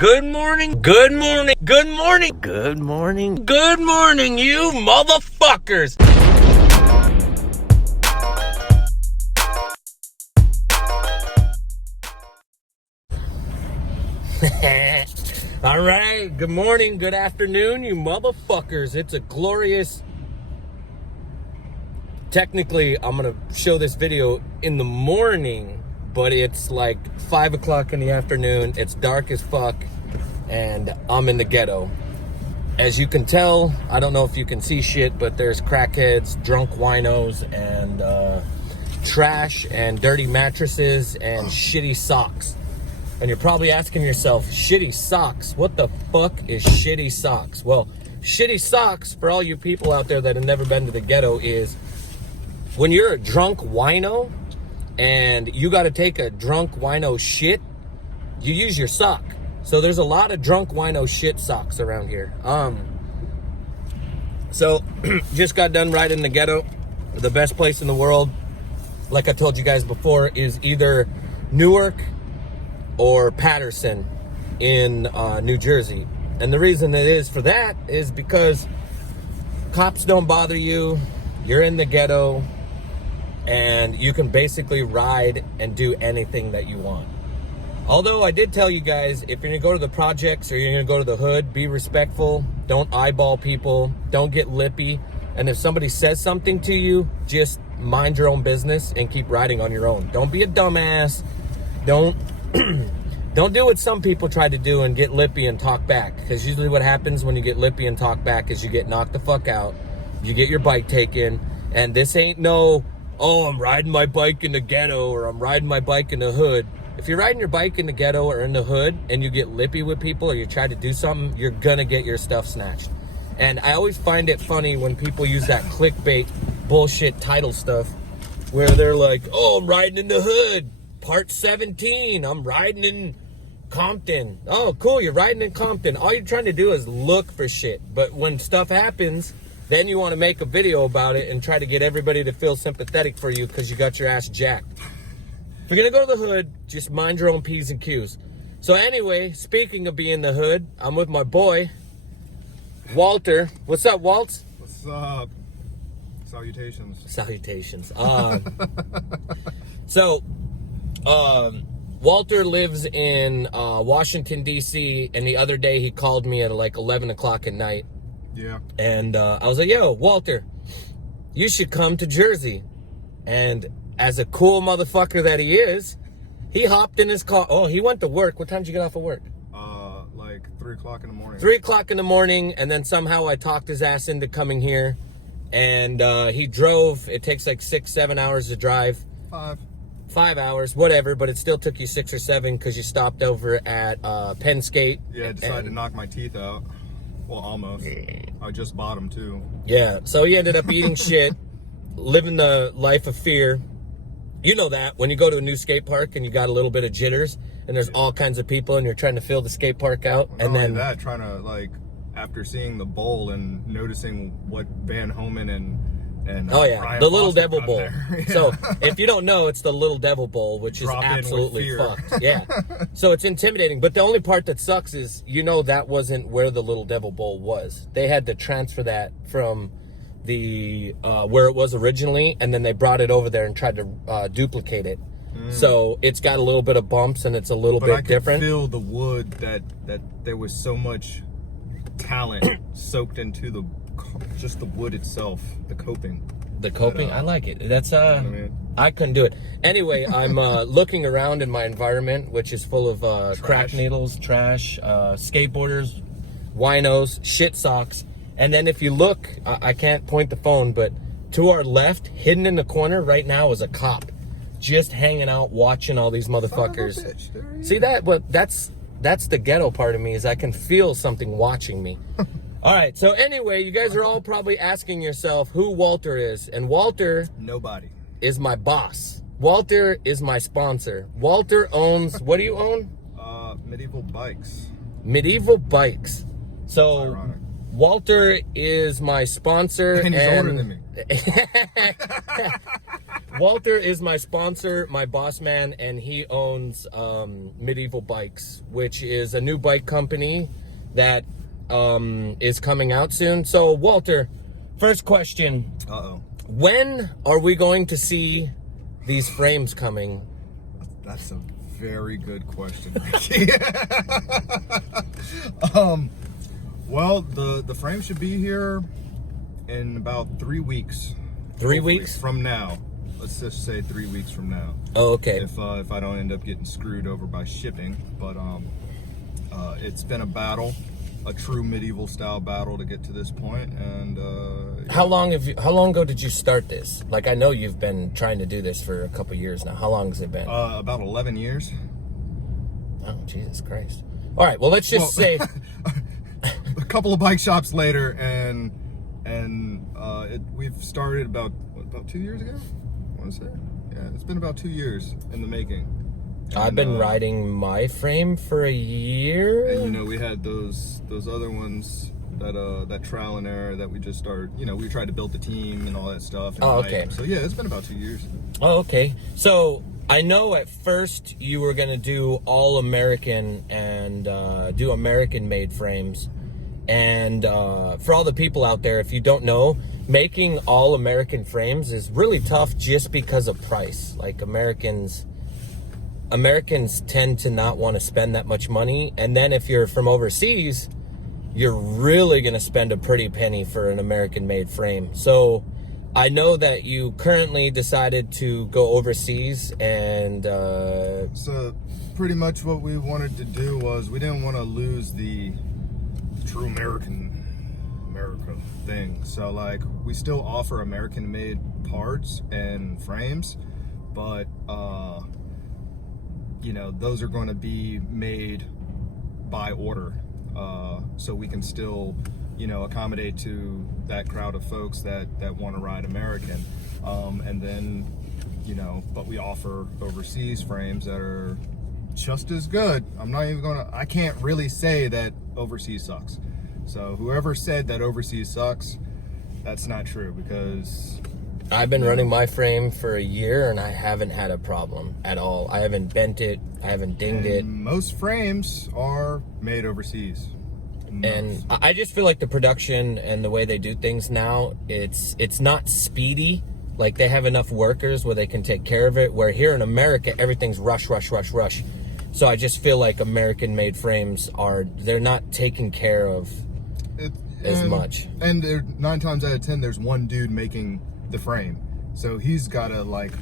Good morning, good morning, good morning, good morning, good morning, you motherfuckers. All right, good morning, good afternoon, you motherfuckers. It's a glorious... Technically, I'm gonna show this video in the morning, but it's like 5 o'clock in the afternoon. It's dark as fuck, and I'm in the ghetto. As you can tell, I don't know if you can see shit, but there's crackheads, drunk winos, and trash and dirty mattresses and shitty socks. And you're probably asking yourself, shitty socks? What the fuck is shitty socks? Well, shitty socks, for all you people out there that have never been to the ghetto, is when you're a drunk wino and you got to take a drunk wino shit, you use your sock. So there's a lot of drunk wino shit socks around here. So just got done riding in the ghetto. The best place in the world, like I told you guys before, is either Newark or Patterson in New Jersey. And the reason it is for that is because cops don't bother you. You're in the ghetto, and you can basically ride and do anything that you want. Although I did tell you guys, if you're gonna go to the projects or you're gonna go to the hood, be respectful. Don't eyeball people. Don't get lippy. And if somebody says something to you, just mind your own business and keep riding on your own. Don't be a dumbass. Don't do what some people try to do and get lippy and talk back. Because usually what happens when you get lippy and talk back is you get knocked the fuck out. You get your bike taken. And this ain't no, oh, I'm riding my bike in the ghetto or I'm riding my bike in the hood. If you're riding your bike in the ghetto or in the hood and you get lippy with people or you try to do something, you're gonna get your stuff snatched. And I always find it funny when people use that clickbait bullshit title stuff where they're like, oh, I'm riding in the hood, part 17, I'm riding in Compton. Oh, cool, you're riding in Compton. All you're trying to do is look for shit. But when stuff happens, then you want to make a video about it and try to get everybody to feel sympathetic for you because you got your ass jacked. If you're going to go to the hood, just mind your own P's and Q's. So anyway, speaking of being in the hood, I'm with my boy, Walter. What's up, Waltz? What's up? Salutations. Salutations. Walter lives in Washington, D.C., and the other day he called me at like 11 o'clock at night. Yeah. And I was like, yo, Walter, you should come to Jersey. And as a cool motherfucker that he is, he hopped in his car. Oh, he went to work. What time did you get off of work? Like 3 o'clock in the morning. 3 o'clock in the morning, and then somehow I talked his ass into coming here. And he drove. It takes like 6-7 hours to drive. 5 hours, whatever, but it still took you 6 or 7 because you stopped over at Penn Skate. Yeah, I decided to knock my teeth out. Well, almost. I just bought them too. Yeah, so he ended up eating shit, living the life of fear. You know that when you go to a new skate park and you got a little bit of jitters and there's all kinds of people and you're trying to fill the skate park out. Not and only then that, trying to after seeing the bowl and noticing what Van Homan and oh yeah, Ryan the Little Foster Devil got Bowl. there. Yeah. So if you don't know, it's the Little Devil Bowl, which Drop is in with absolutely fear. fucked. Yeah. So it's intimidating. But the only part that sucks is, that wasn't where the Little Devil Bowl was. They had to transfer that from the where it was originally, and then they brought it over there and tried to duplicate it. So it's got a little bit of bumps and it's a little bit different. I could feel the wood that there was so much talent soaked into just the wood itself, the coping. The coping, But, I like it. That's you know what I mean? I couldn't do it. Anyway, I'm looking around in my environment, which is full of crack needles, trash, skateboarders, winos, shit socks. And then if you look, I can't point the phone, but to our left, hidden in the corner right now, is a cop, just hanging out, watching all these motherfuckers. Son of a bitch, dude. See that? But that's the ghetto part of me, is I can feel something watching me. All right, so anyway, you guys are all probably asking yourself who Walter is. And Walter Nobody. is my boss. Walter is my sponsor. Walter owns, what do you own? Medieval Bikes. Medieval Bikes. So Ironic. Walter is my sponsor. And he's older than me. Walter is my sponsor, my boss man, and he owns Medieval Bikes, which is a new bike company that is coming out soon. So, Walter, first question. Uh-oh. When are we going to see these frames coming? That's a very good question, Ricky. Well, the frame should be here in about 3 weeks. 3 Hopefully, weeks? from now. Let's just say 3 weeks from now. Oh, okay. If I don't end up getting screwed over by shipping, but it's been a battle, a true medieval style battle to get to this point, and How long ago did you start this? Like, I know you've been trying to do this for a couple years now. How long has it been? about 11 years. Oh, Jesus Christ. All right, well, let's just say A couple of bike shops later, and we've started about 2 years ago. I want to say, yeah, it's been about 2 years in the making. I've been riding my frame for a year. And you know, we had those other ones that trial and error that we just started. You know, we tried to build the team and all that stuff. And Oh, okay. So yeah, it's been about 2 years. Oh, okay. So I know at first you were gonna do all American and do American-made frames. And for all the people out there, if you don't know, making all American frames is really tough just because of price. Like Americans tend to not want to spend that much money. And then if you're from overseas, you're really going to spend a pretty penny for an American-made frame. So I know that you currently decided to go overseas and... So pretty much what we wanted to do was we didn't want to lose the true America thing. So like we still offer American-made parts and frames, but you know, those are going to be made by order, so we can still, you know, accommodate to that crowd of folks that want to ride American, and then, you know, but we offer overseas frames that are just as good. I can't really say that overseas sucks. So whoever said that overseas sucks, that's not true, because I've been running my frame for a year and I haven't had a problem at all. I haven't bent it. I haven't dinged it. Most frames are made overseas. And I just feel like the production and the way they do things now, it's not speedy. Like they have enough workers where they can take care of it. Where here in America, everything's rush. So I just feel like American-made frames they're not taken care of as much. And 9 times out of 10, there's one dude making the frame, so he's got like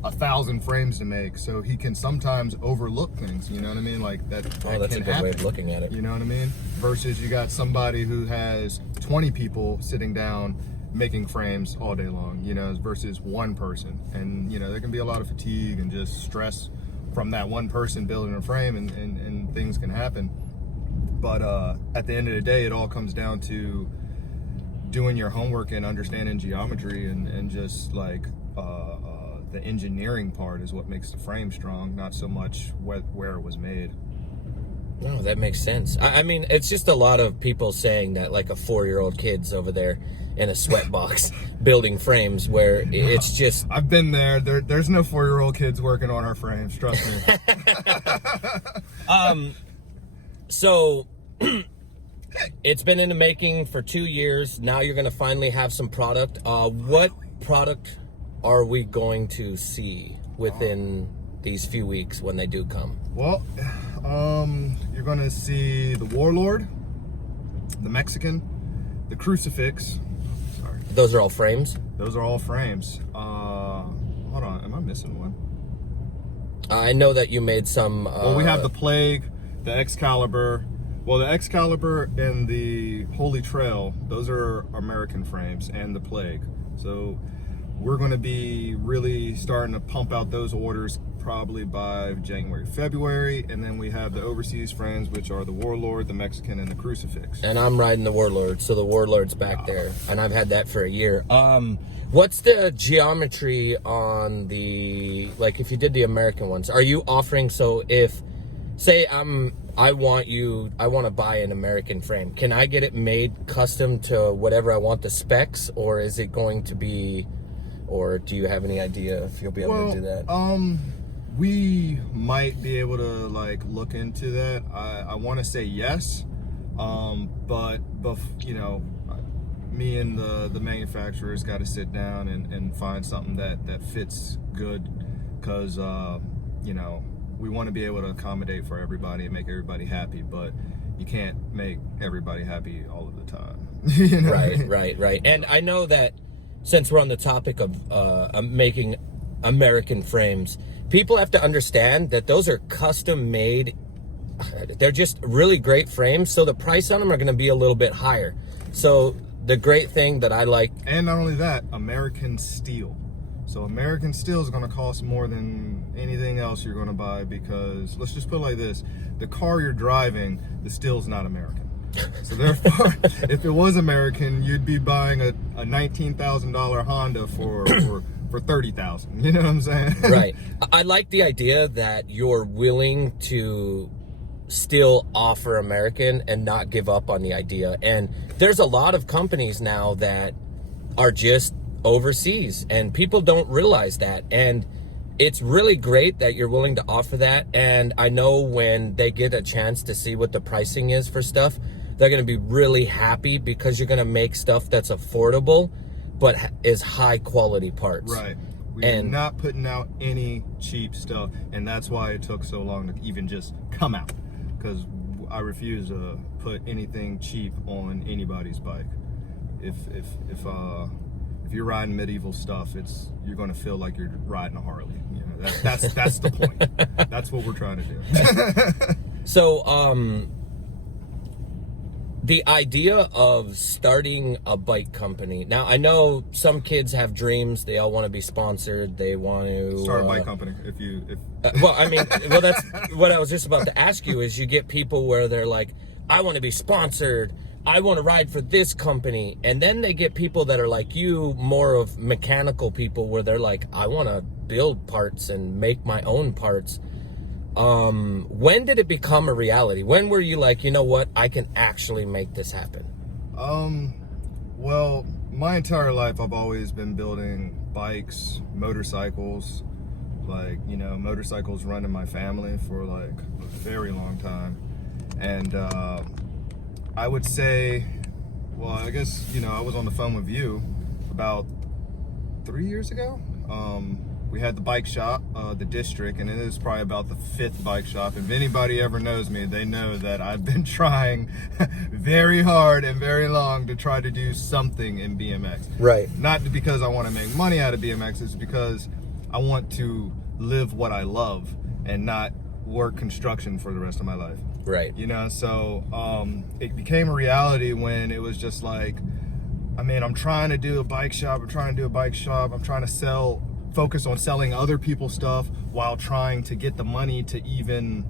1,000 frames to make, so he can sometimes overlook things, you know what I mean? Like that that's can a good happen, way of looking at it. you know what I mean? Versus you got somebody who has 20 people sitting down making frames all day long, you know, versus one person. And you know, there can be a lot of fatigue and just stress from that one person building a frame, and things can happen. But at the end of the day, it all comes down to doing your homework and understanding geometry, and just like the engineering part is what makes the frame strong, not so much where it was made. No, that makes sense. I mean, it's just a lot of people saying that like a 4-year-old kid's over there in a sweat box building frames, where it's just... I've been there. There's no 4-year-old kids working on our frames, trust me. So it's been in the making for 2 years. Now you're going to finally have some product. What product are we going to see within these few weeks when they do come? Well, you're going to see the Warlord, the Mexican, the Crucifix. Sorry. Those are all frames? Those are all frames. Hold on, am I missing one? I know that you made some... well, we have the Plague, the Excalibur. Well, the Excalibur and the Holy Trail, those are American frames, and the Plague. So we're going to be really starting to pump out those orders probably by January, February. And then we have the overseas frames, which are the Warlord, the Mexican, and the Crucifix. And I'm riding the Warlord, so the Warlord's back there. And I've had that for a year. What's the geometry on the... Like, if you did the American ones, are you offering... So if... Say I want to buy an American frame. Can I get it made custom to whatever I want the specs, or is it going to be or do you have any idea if you'll be able to do that? We might be able to like look into that. I want to say yes, but you know, me and the manufacturers got to sit down and find something that fits good, because you know, we want to be able to accommodate for everybody and make everybody happy, but you can't make everybody happy all of the time. You know? Right. And I know that since we're on the topic of making American frames, people have to understand that those are custom made. They're just really great frames, so the price on them are going to be a little bit higher. So the great thing that I like, and not only that, American steel. So American steel is going to cost more than anything else you're going to buy, because let's just put it like this: the car you're driving, the steel's not American. So therefore, if it was American, you'd be buying a $19,000 Honda for $30,000. You know what I'm saying? Right. I like the idea that you're willing to still offer American and not give up on the idea. And there's a lot of companies now that are just overseas, and people don't realize that. And it's really great that you're willing to offer that. And I know when they get a chance to see what the pricing is for stuff, they're going to be really happy, because you're going to make stuff that's affordable but is high quality parts. Right. We're not putting out any cheap stuff, and that's why it took so long to even just come out, because I refuse to put anything cheap on anybody's bike. If you're riding medieval stuff, you're going to feel like you're riding a Harley. You know, that's the point. That's what we're trying to do. So, the idea of starting a bike company. Now, I know some kids have dreams. They all want to be sponsored. They want to start a bike company. Well, that's what I was just about to ask you. Is you get people where they're like, I want to be sponsored. I want to ride for this company. And then they get people that are like you, more of mechanical people, where they're like, I want to build parts and make my own parts. When did it become a reality? When were you like, you know what, I can actually make this happen? Well, my entire life I've always been building bikes, motorcycles. Like, you know, motorcycles run in my family for like a very long time. And I would say, well, I guess, you know, I was on the phone with you about 3 years ago. We had the bike shop, the District, and it was probably about the 5th bike shop. If anybody ever knows me, they know that I've been trying very hard and very long to try to do something in BMX. Right. Not because I want to make money out of BMX, it's because I want to live what I love and not work construction for the rest of my life. Right. You know, so it became a reality when it was just like, I mean, I'm trying to do a bike shop, I'm trying to focus on selling other people's stuff while trying to get the money to even,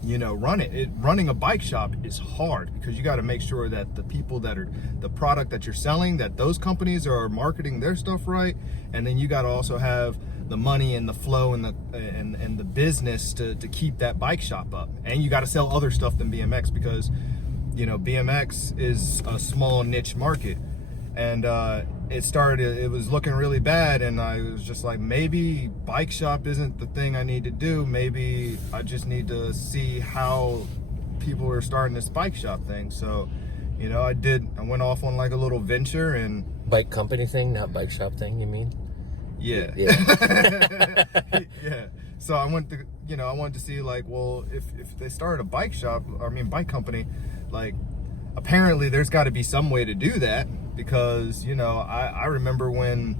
you know, run it. Running a bike shop is hard, because you got to make sure that the people that are the product that you're selling, that those companies are marketing their stuff right, and then you got to also have the money and the flow and the business to keep that bike shop up. And you got to sell other stuff than BMX, because, you know, BMX is a small niche market. And it was looking really bad, and I was just like, maybe bike shop isn't the thing I need to do. Maybe I just need to see how people are starting this bike shop thing. So, you know, I went off on like a little venture. And bike company thing, not bike shop thing, you mean? Yeah. Yeah. So I wanted to see, like, well, if they started a bike company, like, apparently there's got to be some way to do that. Because, you know, I remember when,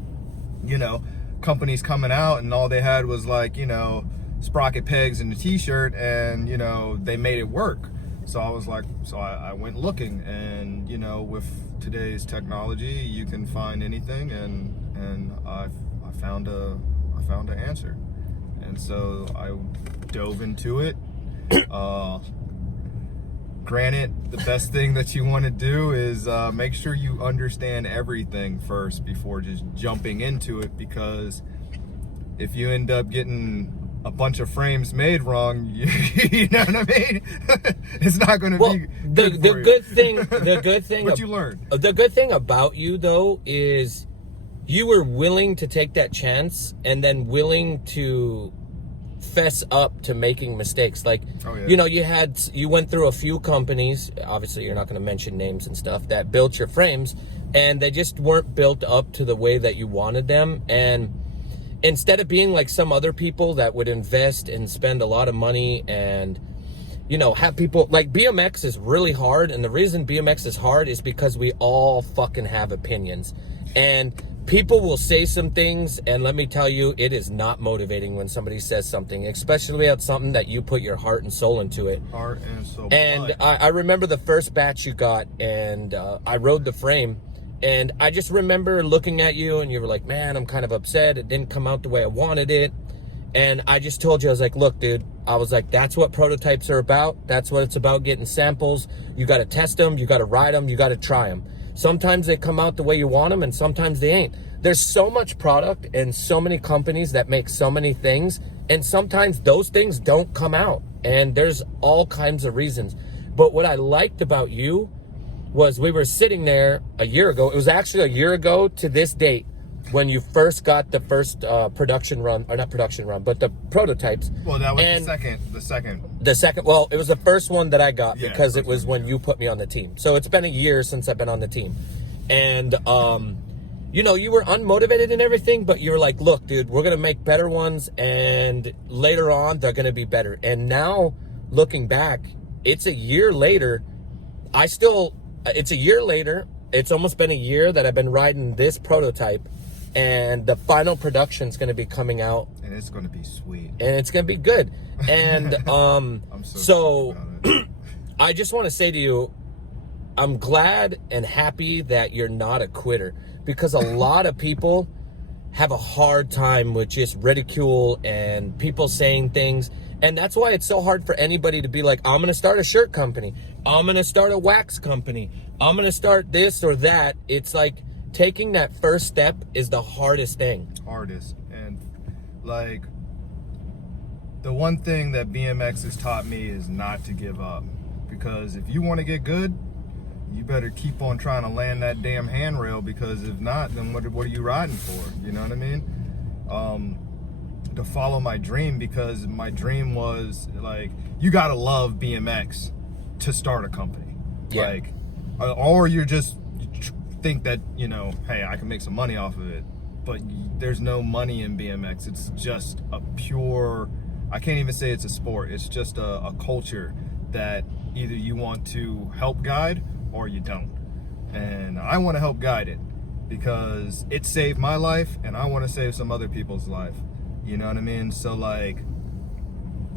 you know, companies coming out and all they had was like, you know, sprocket pegs and a t-shirt, and, you know, they made it work. So I was like, I went looking, and, you know, with today's technology, you can find anything, and I found an answer. And so I dove into it. Granted, the best thing that you want to do is make sure you understand everything first before just jumping into it, because if you end up getting a bunch of frames made wrong, you know what I mean? It's not going to be good for you. The good thing What you learned. The good thing about you, though, is you were willing to take that chance and then willing to fess up to making mistakes. Like, you know, you went through a few companies, obviously you're not going to mention names and stuff, that built your frames, and they just weren't built up to the way that you wanted them. And instead of being like some other people that would invest and spend a lot of money and, you know, have people like BMX is really hard. And the reason BMX is hard is because we all fucking have opinions, and people will say some things, and let me tell you, it is not motivating when somebody says something, especially about something that you put your heart and soul into it. Heart and soul. And I remember the first batch you got, and I rode the frame, and I just remember looking at you, and you were like, man, I'm kind of upset. It didn't come out the way I wanted it. And I just told you, I was like, look, dude, I was like, that's what prototypes are about. That's what it's about, getting samples. You got to test them. You got to ride them. You got to try them. Sometimes they come out the way you want them, and sometimes they ain't. There's so much product and so many companies that make so many things, and sometimes those things don't come out, and there's all kinds of reasons. But what I liked about you was we were sitting there a year ago. It was actually a year ago to this date when you first got the first production run, or not production run, but the prototypes. Well, that was and the second. Well, it was the first one that I got, Yeah, because it was when you put me on the team. So it's been a year since I've been on the team. And, you know, you were unmotivated and everything, but you were like, look, dude, we're going to make better ones, and later on, they're going to be better. And now, looking back, it's a year later. It's a year later. It's almost been a year that I've been riding this prototype, and the final production is going to be coming out. And it's going to be sweet. And it's going to be good. And I'm so I just want to say to you, I'm glad and happy that you're not a quitter, because a lot of people have a hard time with just ridicule and people saying things. And that's why it's so hard for anybody to be like, I'm going to start a shirt company. I'm going to start a wax company. I'm going to start this or that. It's like taking that first step is the hardest thing. And like, the one thing that BMX has taught me is not to give up, because if you want to get good, you better keep on trying to land that damn handrail, because if not, then what are you riding for? You know what I mean? To follow my dream, because my dream was like, you gotta love BMX to start a company. Yeah. Like, or you just think that, you know, hey, I can make some money off of it, but there's no money in BMX. It's just a pure, I can't even say it's a sport. It's just a culture that either you want to help guide or you don't. And I want to help guide it, because it saved my life, and I want to save some other people's life. You know what I mean? So like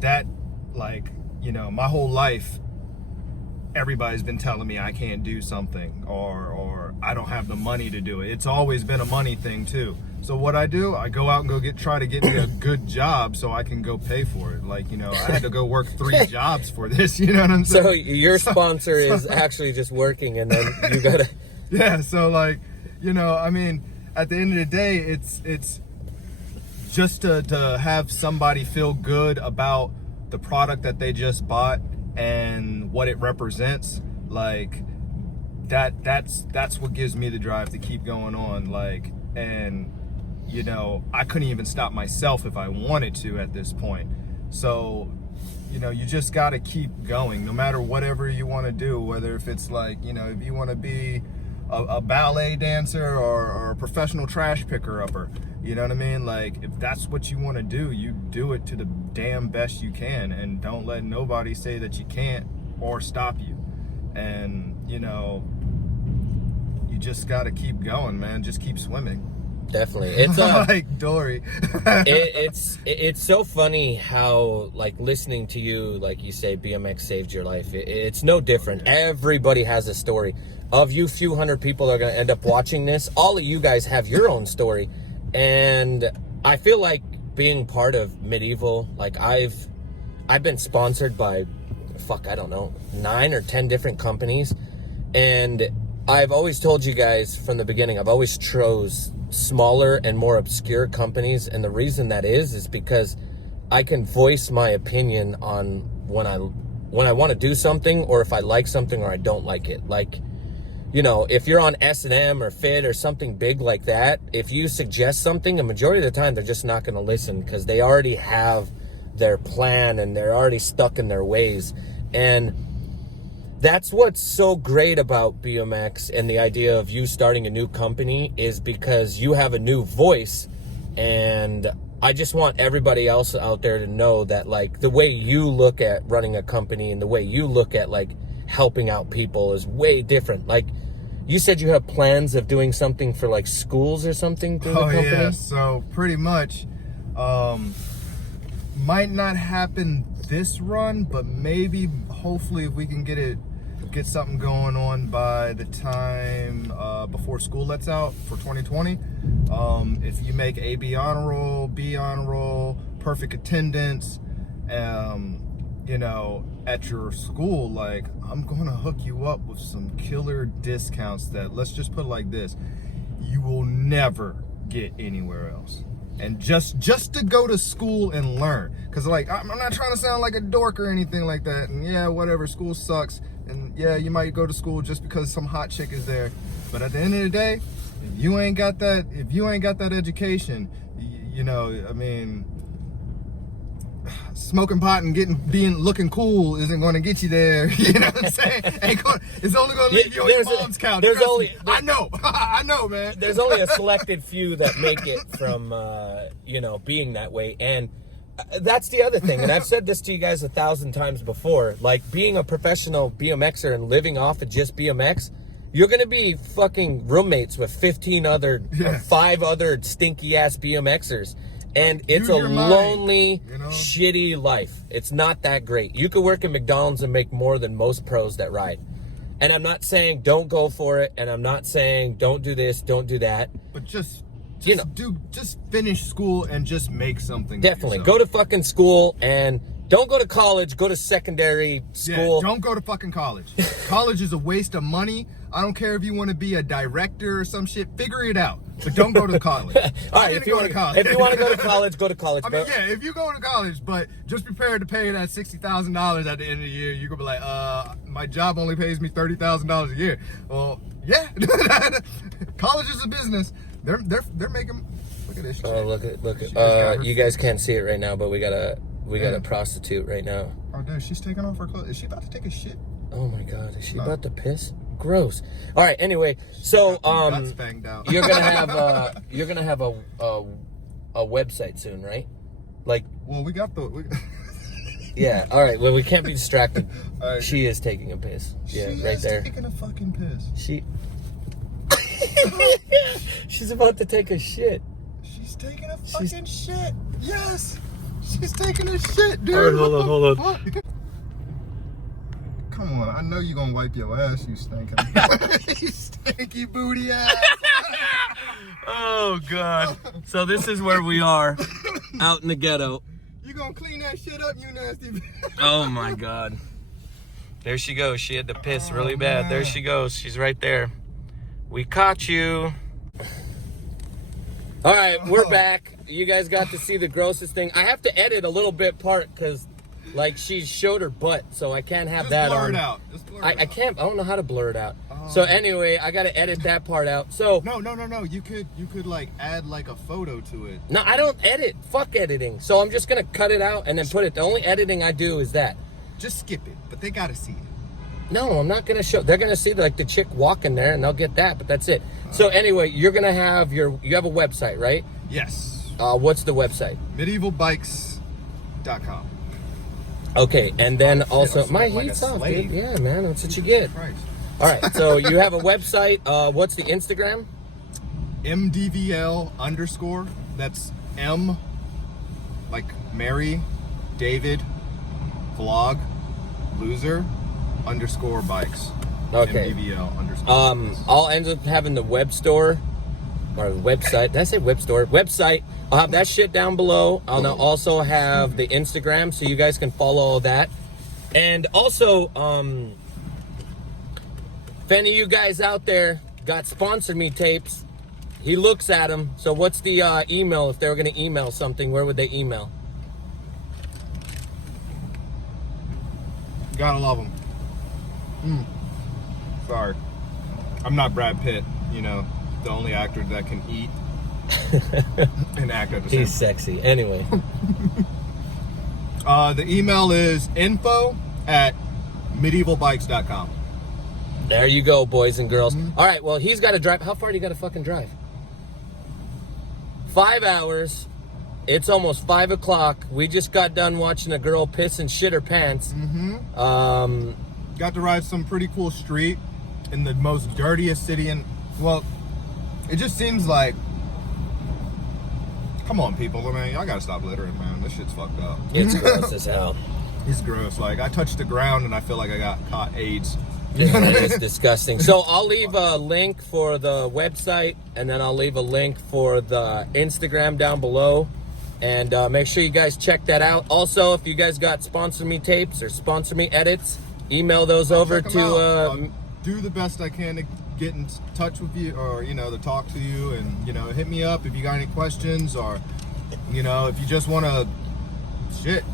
that, like, you know, my whole life, everybody's been telling me I can't do something, or I don't have the money to do it. It's always been a money thing too. So what I do, I go out and try to get me a good job so I can go pay for it. Like, you know, I had to go work 3 jobs for this, you know what I'm saying? So your sponsor is actually just working, and then you gotta... Yeah, so like, you know, I mean, at the end of the day, it's just to have somebody feel good about the product that they just bought and what it represents. Like, that's what gives me the drive to keep going on. Like, and you know, I couldn't even stop myself if I wanted to at this point. So, you know, you just got to keep going, no matter whatever you want to do, whether if it's like, you know, if you want to be a ballet dancer or a professional trash picker-upper, you know what I mean? Like, if that's what you want to do, you do it to the damn best you can, and don't let nobody say that you can't or stop you. And, you know, you just got to keep going, man. Just keep swimming. Definitely. It's like Dory. it's so funny how, like, listening to you, like you say, BMX saved your life. It's no different. Yeah. Everybody has a story. Of you few hundred people that are going to end up watching this, all of you guys have your own story. And I feel like being part of Medieval, like I've been sponsored by, I don't know, 9 or 10 different companies. And I've always told you guys from the beginning, I've always chose smaller and more obscure companies. And the reason that is because I can voice my opinion on when I want to do something, or if I like something or I don't like it. Like, you know, if you're on S&M or Fit or something big like that, if you suggest something, a majority of the time they're just not going to listen because they already have their plan and they're already stuck in their ways. And that's what's so great about BMX and the idea of you starting a new company, is because you have a new voice. And I just want everybody else out there to know that, like, the way you look at running a company and the way you look at, like, helping out people is way different. Like, you said you have plans of doing something for, like, schools or something through the company? Yeah, so pretty much, might not happen this run, but maybe, hopefully, if we can get something going on by the time before school lets out for 2020. If you make AB honor roll, B honor roll, perfect attendance, you know, at your school, like, I'm gonna hook you up with some killer discounts that, let's just put it like this, you will never get anywhere else. And just to go to school and learn, because, like, I'm not trying to sound like a dork or anything like that, and yeah, whatever, school sucks, and yeah, you might go to school just because some hot chick is there, but at the end of the day, if you ain't got that education, you know, I mean, smoking pot and looking cool isn't going to get you there. You know what I'm saying? It's only going to leave you on your mom's couch. I know, man. There's only a selected few that make it from, you know, being that way. And that's the other thing. And I've said this to you guys 1,000 times before. Like, being a professional BMXer and living off of just BMX, you're going to be fucking roommates with 5 other stinky ass BMXers. And it's a lonely, you know? Shitty life. It's not that great. You could work at McDonald's and make more than most pros that ride. And I'm not saying don't go for it, and I'm not saying don't do this, don't do that. But just you know, just finish school and just make something. Definitely. Go to fucking school, and don't go to college. Go to secondary school. Yeah, don't go to fucking college. College is a waste of money. I don't care if you want to be a director or some shit. Figure it out. But don't go to college. All right, if you want to go to college, go to college. I mean, yeah, if you go to college, but just prepare to pay that $60,000 at the end of the year. You're gonna be like, my job only pays me $30,000 a year. Well, yeah, college is a business. They're making. Look at this shit. Oh, look at. You guys can't see it right now, but we got a prostitute right now. Oh, dude, she's taking off her clothes. Is she about to take a shit? Oh my God, is she about to piss? Gross. All right. Anyway, so you're gonna have a website soon, right? Like. Well, we got Yeah. All right. Well, we can't be distracted. Right. She is taking a piss. Yeah, right there. Taking a fucking piss. She's about to take a shit. She's taking a fucking shit. Yes. She's taking a shit, dude. All right, hold on. Come on, I know you're gonna wipe your ass, you stinking. You stinky booty ass. Oh God. So this is where we are, out in the ghetto. You gonna clean that shit up, you nasty bitch. Oh my God. There she goes. She had to piss really bad. There she goes. She's right there. We caught you. All right, we're back. You guys got to see the grossest thing. I have to edit a little bit part because, like, she showed her butt, so I can't have that on. Blur it out. Just blur it out. I can't. I don't know how to blur it out. So anyway, I got to edit that part out. So no. You could like add like a photo to it. No, I don't edit. Fuck editing. So I'm just gonna cut it out and then put it. The only editing I do is that. Just skip it, but they gotta see it. No, I'm not gonna show. They're gonna see like the chick walking there, and they'll get that. But that's it. So anyway, you're gonna have you have a website, right? Yes. What's the website? MedievalBikes.com. Okay, and then also my heat's off, dude. Yeah, man, that's what you get. Christ. All right, so you have a website. What's the Instagram? MDVL_. That's M, like Mary, David, vlog, loser, _bikes. Okay. MDVL_. I'll end up having the web store or the website. Did I say web store? Website. I'll have that shit down below. I'll also have the Instagram, so you guys can follow all that. And also, if any of you guys out there got Sponsor Me tapes, he looks at them. So what's the email? If they were going to email something, where would they email? Gotta love them. Sorry. I'm not Brad Pitt, you know, the only actor that can eat and act at the same He's sexy. Anyway. The email is info@medievalbikes.com. There you go, boys and girls. All right, well, he's got to drive. How far do you got to fucking drive? 5 hours. It's almost 5 o'clock. We just got done watching a girl piss and shit her pants. Got to ride some pretty cool street in the most dirtiest city in, well, it just seems like, come on, people, I mean, y'all gotta stop littering, man. This shit's fucked up. It's gross as hell. It's gross. Like, I touched the ground and I feel like I got caught AIDS. It's disgusting. So I'll leave a link for the website, and then I'll leave a link for the Instagram down below. And make sure you guys check that out. Also, if you guys got sponsor me tapes or sponsor me edits, email those over Check 'em out. to. I'll do the best I can to get in touch with you, or, you know, to talk to you, and, you know, hit me up if you got any questions, or, you know, if you just want to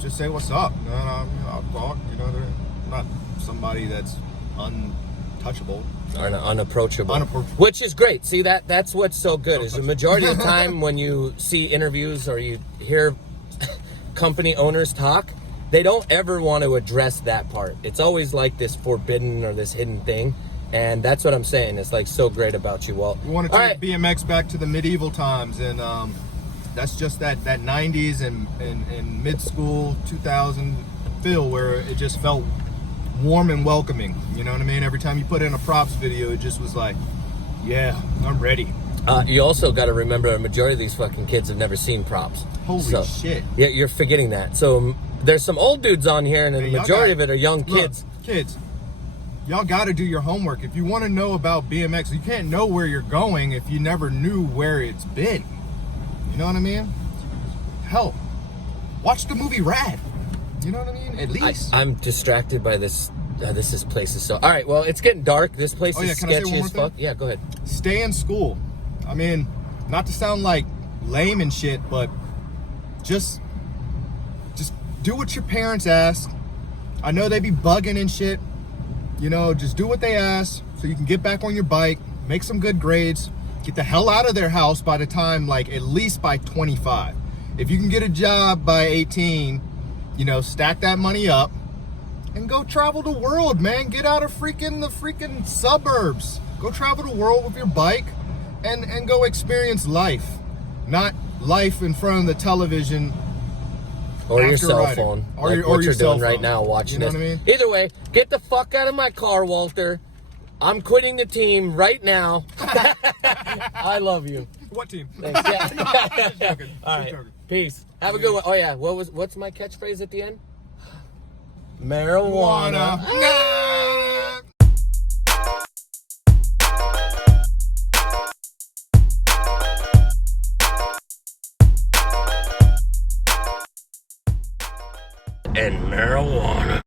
just say what's up. And, I'll talk. You know, they're not somebody that's untouchable. Unapproachable. Which is great. See, that's what's so good is the majority of the time when you see interviews or you hear company owners talk, they don't ever want to address that part. It's always like this forbidden or this hidden thing, and that's what I'm saying. It's like so great about you, Walt. We want to take BMX back to the medieval times, and that's just that 90s and mid school 2000 feel where it just felt warm and welcoming. You know what I mean? Every time you put in a props video, it just was like, yeah, I'm ready. You also got to remember a majority of these fucking kids have never seen props. Holy shit. Yeah, you're forgetting that. So there's some old dudes on here, and the majority of it are young kids. Look, kids, y'all got to do your homework. If you want to know about BMX, you can't know where you're going if you never knew where it's been. You know what I mean? Hell, watch the movie Rad. You know what I mean? At least. I'm distracted by this. This place is so. All right, well, it's getting dark. This place is sketchy as fuck. Yeah, go ahead. Stay in school. I mean, not to sound like lame and shit, but just do what your parents ask. I know they be bugging and shit. You know, just do what they ask so you can get back on your bike, make some good grades, get the hell out of their house by the time, like, at least by 25. If you can get a job by 18, you know, stack that money up and go travel the world, man. Get out of the freaking suburbs. Go travel the world with your bike and go experience life. Not life in front of the television or your cell riding. phone, or like your, what you're cell doing right phone. now, watching you know this. What I mean? Either way, get the fuck out of my car, Walter. I'm quitting the team right now. I love you. What team? Thanks. Yeah. Joking. All right. Joking. Peace. Have a good one. Oh yeah. What's my catchphrase at the end? Marijuana. And marijuana.